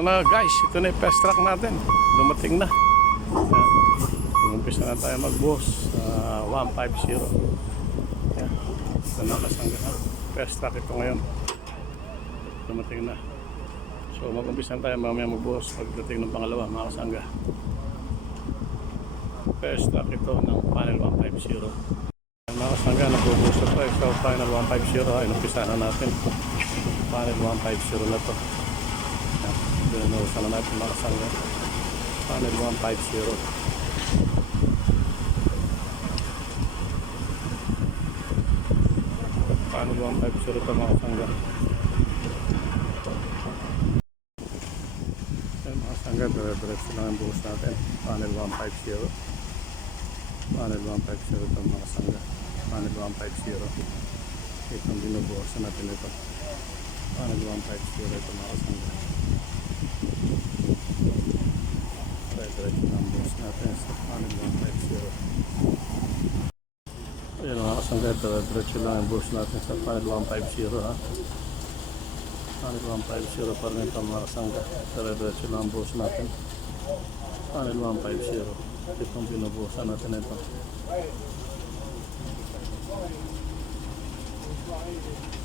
Ito na guys, ito na yung fast track natin. Dumating na. Umpisa na tayo mag-boss. 150. Yan. Ito na kasangga. Fast track ito ngayon. Dumating na. So mag-umpisa na tayo mamaya mag-boss pagdating ng pangalawa mga kasangga. Fast track ito ng panel 150. Mga kasangga, nag-boss na tayo. So final 150 ay umpisa na natin. Panel 150 na to. Binunusan na natin mga kasangga. Panel 150. Panel 150 ito mga kasangga. Ayan mga kasangga, dire-diretso lang ang buhos natin. Panel 150. Panel 150 ito mga kasangga. Panel 150. Itong binubuhosan natin ito. Panel 150 ito mga kasangga. Diretso ng buhos natin sa panel 150. Ayan mga kasangga, diretso lang ang buhos natin sa panel 150 ha. Panel 150 pa rin ito mga kasangga. Diretso lang ang buhos natin. Panel 150. Itong binubuhosan natin ito.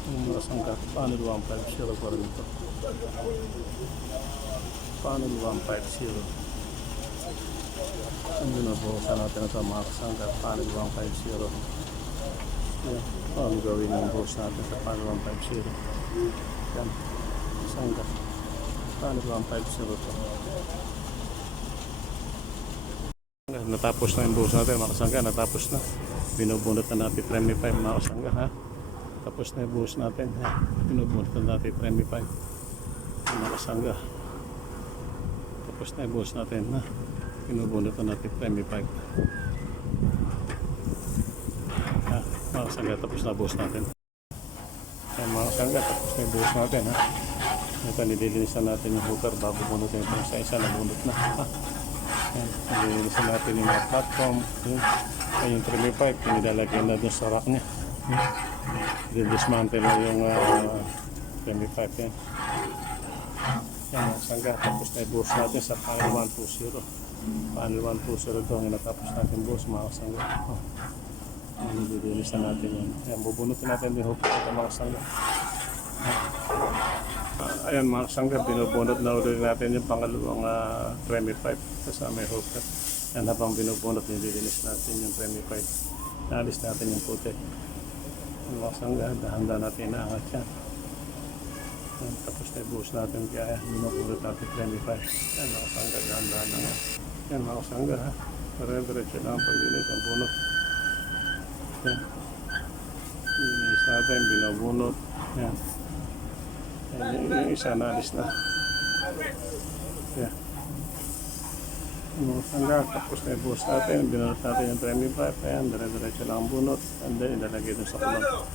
Mga kasangga, panel 150 pa rin ito. Panel 150. Ang binubuhosan natin ito mga kasangga, panel 150. Yan, ang gawin ng buhos natin sa panel 150. Yan, kasangga, panel 150 ito. Natapos na yung buhos natin mga kasangga, natapos na. Binubunot na natin premi 5 mga kasangga ha. Tapos na yung buhos natin ha. Binubunot na natin premi 5 mga kasangga. Tapos na yung buhos natin ha. Binubunot na natin premi 5 ha. Mga kasangga, tapos na buhos natin. Yan mga kasangga, tapos na yung buhos natin ha. Ito, nililinisan natin yung hooker bago bunutin ito. Isa-isa na bunot na ha. Yan, nililinisan natin yung mga platform. Yun. Ay, yung premi 5, pinilalagyan na dun sa rack nya. Dismantle na yung premi 5 yan. Yan mga kasangga, tapos na yung buhos natin sa panel 120. Panel 120 ito ang natapos natin buhos mga kasangga. Nililinisan natin yan. Yan, bubunutin natin yung hooker ito mga kasangga. Ayan mga kasangga, binubunot na ulit natin yung pangalawang premi 5 kasama yung hooker. Yan, habang binubunot, nililinis natin yung premi 5. Naalis natin yung puti. Ang mga kasangga, handa natin inaangat yan. Yan, tapos na ibuhos natin kaya binubunot natin premi 5. Yan mga kasangga, dahan-dahan lang yan. Yan mga kasangga ha, dire-diretso lang ang paglinis ang bunot. Yan, nilinis natin, binubunot. Yan, yung isa naalis na. Yan, mga kasangga, tapos na ibuhos natin, binunot natin yung premi 5. Ayan, dire-diretso lang ang bunot and then ilalagay dun sa kulong.